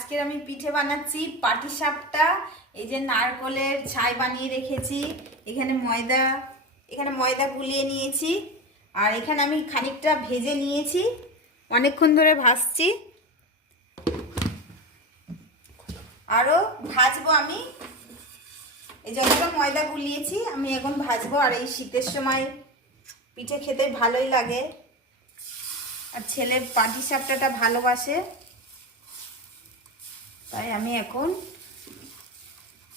আজকে আমি পিঠে বানাচ্ছি পাটিসাপটা। এই যে নারকেলের ছাই বানিয়ে রেখেছি, এখানে ময়দা গুলিয়ে নিয়েছি, আর এখানে আমি খানিকটা ভেজে নিয়েছি, অনেকক্ষণ ধরে ভাজছি। আরও ভাজবো আমি। এই যতটা ময়দা গুলিয়েছি আমি এখন ভাজবো। আর এই শীতের সময় পিঠে খেতে ভালোই লাগে, আর ছেলে পাটিসাপটাটা ভালোবাসে, তাই আমি এখন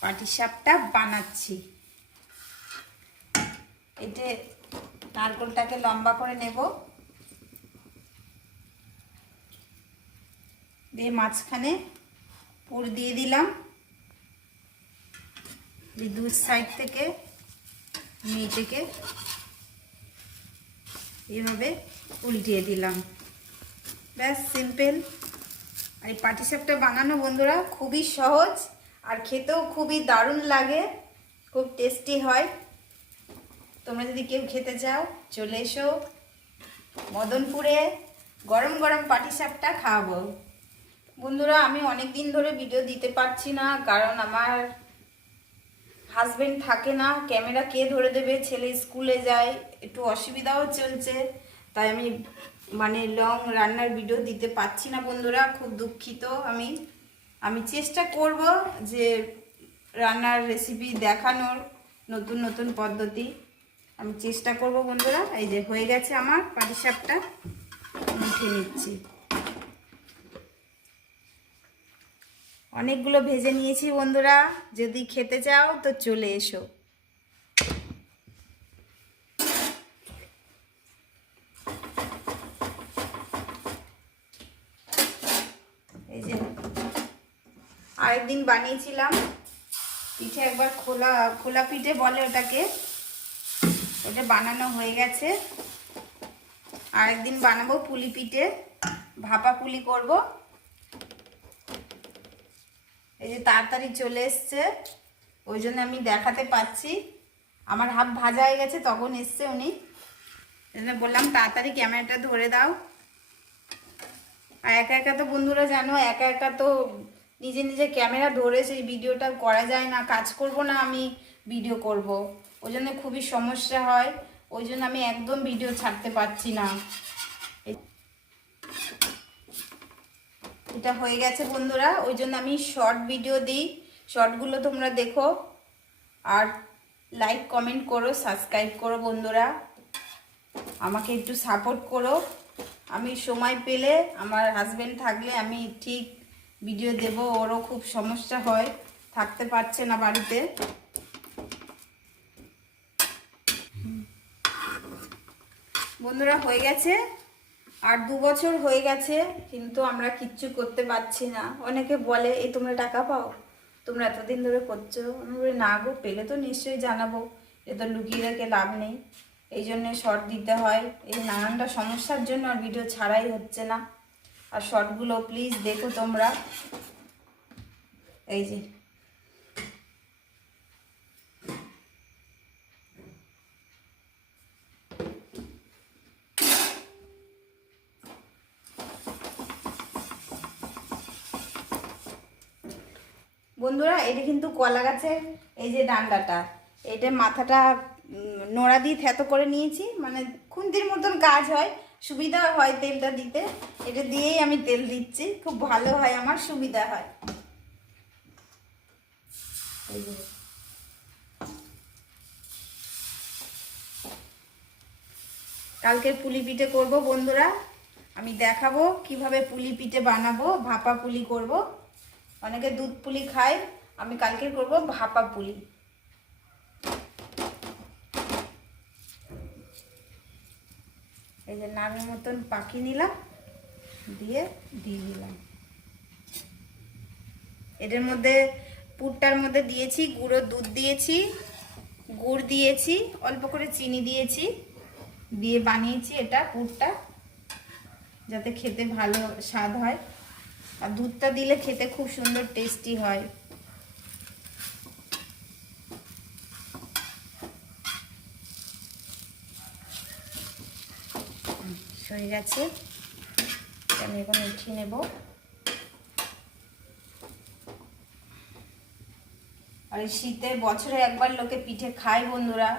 পাটিসাপটা বানাচ্ছি। এতে নারকেলটাকে লম্বা করে নেব, দিয়ে মাঝখানে পুর দিয়ে দিলাম, দুই সাইড থেকে এটাকে এইভাবে উল্টিয়ে দিলাম। ব্যাস, সিম্পল। আর এই পাটিসাপটা বানানো বন্ধুরা খুবই সহজ, আর খেতেও খুবই দারুণ লাগে, খুব টেস্টি হয়। তোমরা যদি কেউ খেতে চাও চলে এসো মদনপুরে, গরম গরম পাটিসাপটা খাওয়াবো। বন্ধুরা আমি অনেক দিন ধরে ভিডিও দিতে পারছি না, কারণ আমার হাজবেন্ড থাকে না, ক্যামেরা কে ধরে দেবে, ছেলে স্কুলে যায়, একটু অসুবিধাও চলছে, তাই আমি লং রান্নার ভিডিও দিতে পারছি না বন্ধুরা, খুব দুঃখিত। আমি চেষ্টা করব যে রান্নার রেসিপি দেখানোর, নতুন নতুন পদ্ধতি আমি চেষ্টা করব বন্ধুরা। এই যে হয়ে গেছে আমার পাটিসাপটা, উঠে নিচ্ছি। অনেকগুলো ভেজে নিয়েছি বন্ধুরা, যদি খেতে চাও তো চলে এসো। এই যে আরেকদিন বানিয়েছিলাম পিঠে, একবার খোলা পিঠে বলে ওটাকে, ওটা বানানো হয়ে গেছে। আরেকদিন বানাবো পুলি পিঠে, ভাপা পুলি করব। এই যে তাড়াতাড়ি চলে এসছে, ওই জন্য আমি দেখাতে পাচ্ছি। আমার হাফ ভাজা হয়ে গেছে, তখন এসছে উনি, এই জন্য বললাম তাড়াতাড়ি ক্যামেরাটা ধরে দাও। আর একা একা তো বন্ধুরা জানো, একা একা তো নিজে নিজে ক্যামেরা ধরে সেই ভিডিওটা করা যায় না। কাজ করব না আমি ভিডিও করব, ওই জন্য খুবই সমস্যা হয়, ওই জন্য আমি একদম ভিডিও ছাড়তে পারছি না। এটা হয়ে গেছে বন্ধুরা, ওই জন্য আমি শর্ট ভিডিও দিই, শর্টগুলো তোমরা দেখো, আর লাইক কমেন্ট করো, সাবস্ক্রাইব করো বন্ধুরা, আমাকে একটু সাপোর্ট করো। আমি সময় পেলে, আমার হাজবেন্ড থাকলে আমি ঠিক ভিডিও দেব, ওরও খুব সমস্যা হয়, থাকতে পারছে না বাড়িতে। বন্ধুরা হয়ে গেছে, আর 2 বছর হয়ে গেছে, কিন্তু আমরা কিচ্ছু করতে পারছি না। অনেকে বলে এই তোমরা টাকা পাও, তোমরা এতদিন ধরে করছো। আমি বলি না গো, পেলে তো নিশ্চয়ই জানাবো, এ তো লুকিয়ে রেখে লাভ নেই। এই জন্যে শর্ট দিতে হয়, এই নানানটা সমস্যার জন্য আর ভিডিও ছাড়াই হচ্ছে না। আর শর্টগুলো প্লিজ দেখো তোমরা। এই যে বন্ধুরা, এটা কিন্তু কলা গাছের এই যে ডান্ডাটা, এটা মাথাটা নোড়া দিয়ে থেতো করে নিয়েছি, খুন্তির মতন কাজ হয়, সুবিধা হয় তেলটা দিতে। এটা দিয়েই আমি তেল দিচ্ছি, খুব ভালো হয়, আমার সুবিধা হয়। এই যে কালকে পুলি পিঠে করবো বন্ধুরা, আমি দেখাবো কিভাবে পুলি পিঠে বানাবো, ভাপা পুলি করব। অনেকে দুধ পুলি খায়, আমি কালকে করব ভাপা পুলি। এই যে নামের মতন পাকি নিলাম, দিয়ে দিলাম। এটার মধ্যে, পুরটার মধ্যে দিয়েছি গুঁড়ো দুধ দিয়েছি, গুড় দিয়েছি, অল্প করে চিনি দিয়েছি, দিয়ে বানিয়েছি এটা পুরটা, যাতে খেতে ভালো স্বাদ হয়। আর দুধটা দিলে খেতে খুব সুন্দর টেস্টি হয়। হয়ে গেছে, আমি এখন উঠিয়ে নেব। আর এই শীতে বছরে একবার লোকে পিঠে খায় বন্ধুরা,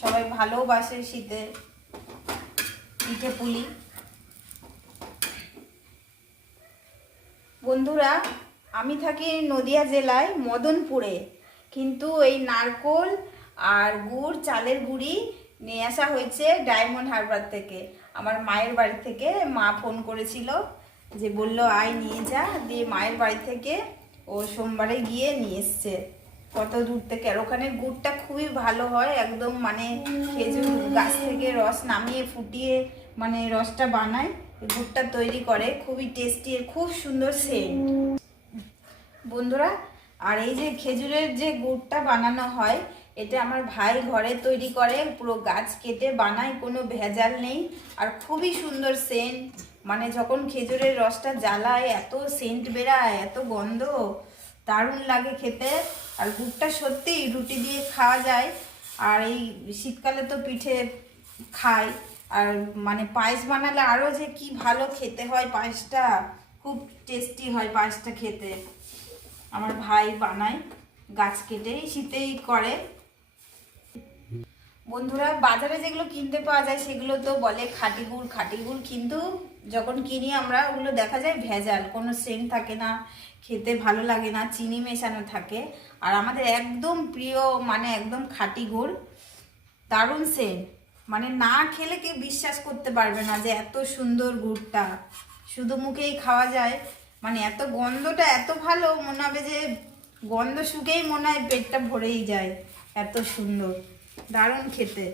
সবাই ভালোবাসে শীতে পিঠে পুলি। বন্ধুরা আমি থাকি নদিয়া জেলায় মদনপুরে, কিন্তু এই নারকোল আর গুড় চালের গুঁড়ি নিয়ে আসা হয়েছে ডায়মন্ড হারবার থেকে, আমার মায়ের বাড়ি থেকে। মা ফোন করেছিল যে বলল আয় নিয়ে যা, দিয়ে মায়ের বাড়ি থেকে ও সোমবারে গিয়ে নিয়ে এসছে কত দূর থেকে। আর ওখানে গুড়টা খুবই ভালো হয়, একদম মানে খেজুর গাছ থেকে রস নামিয়ে ফুটিয়ে মানে রসটা বানায়, গুড়টা তৈরি করে, খুবই টেস্টি, খুব সুন্দর সেন্ট বন্ধুরা। আর এই যে খেজুরের যে গুড়টা বানানো হয়, এটা আমার ভাই ঘরে তৈরি করে, পুরো গাছ কেটে বানায়, কোনো ভেজাল নেই, আর খুবই সুন্দর সেন্ট। মানে যখন খেজুরের রসটা জ্বালায় এত সেন্ট বেরায়, এত গন্ধ, দারুণ লাগে খেতে। আর গুড়টা সত্যিই রুটি দিয়ে খাওয়া যায়। আর এই শীতকালে তো পিঠে খাই, আর মানে পায়েস বানালে আরও যে কি ভালো খেতে হয় পায়েসটা, খুব টেস্টি হয় পায়েসটা খেতে। আমার ভাই বানায়, গাছ কেটেই শীতেই করে। বন্ধুরা বাজারে যেগুলো কিনতে পাওয়া যায় সেগুলো তো বলে খাঁটি গুড় খাঁটি গুড়, কিন্তু যখন কিনি আমরা ওগুলো দেখা যায় ভেজাল, কোনো সেন্ট থাকে না, খেতে ভালো লাগে না, চিনি মেশানো থাকে। আর আমাদের একদম প্রিয় মানে একদম খাঁটি গুড়, দারুণ সেন্ট, মানে না খেলে কেউ বিশ্বাস করতে পারবে না যে এত সুন্দর গুড়টা, শুধু মুখেই খাওয়া যায়। মানে এত গন্ধটা এত ভালো, মনে হবে যে গন্ধ শুকেই মনে হয় পেটটা ভরেই যায়, এত সুন্দর, দারুণ খেতে।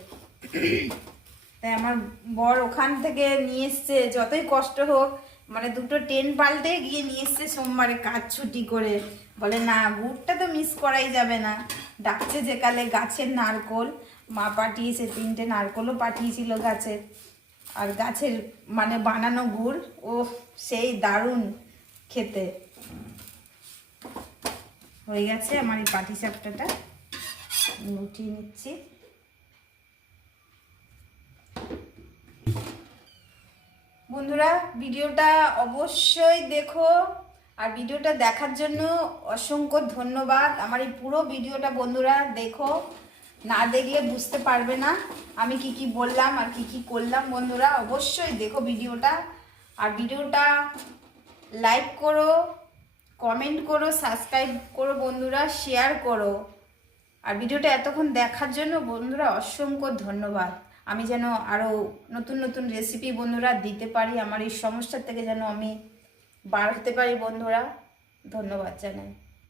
তাই আমার বর ওখান থেকে নিয়ে এসছে, যতই কষ্ট হোক মানে দুটো ট্রেন পাল্টে গিয়ে নিয়ে এসছে সোমবারে কাজ ছুটি করে। বলে না গুড়টা তো মিস করাই যাবে না, ডাকছে যে কালে গাছের নারকোল, মা পাঠিয়েছে 3টে নারকোলও পাঠিয়েছিল গাছের, আর গাছের মানে বানানো গুড়, ও সেই দারুণ খেতে। হয়ে গেছে আমার এই পাটিসাপটাটা, উঠিয়ে নিচ্ছি। বন্ধুরা ভিডিওটা অবশ্যই দেখো, আর ভিডিওটা দেখার জন্য অসংখ্য ধন্যবাদ। আমার এই পুরো ভিডিওটা বন্ধুরা দেখো, না দেখলে বুঝতে পারবে না আমি কি কি বললাম আর কি কি করলাম। বন্ধুরা অবশ্যই দেখো ভিডিওটা, আর ভিডিওটা লাইক করো, কমেন্ট করো, সাবস্ক্রাইব করো বন্ধুরা, শেয়ার করো। আর ভিডিওটা এতক্ষণ দেখার জন্য বন্ধুরা অসংখ্য ধন্যবাদ। আমি যেন আরও নতুন নতুন রেসিপি বন্ধুরা দিতে পারি, আমার এই সমস্যা থেকে যেন আমি বার হতে পারি বন্ধুরা, ধন্যবাদ জানাই।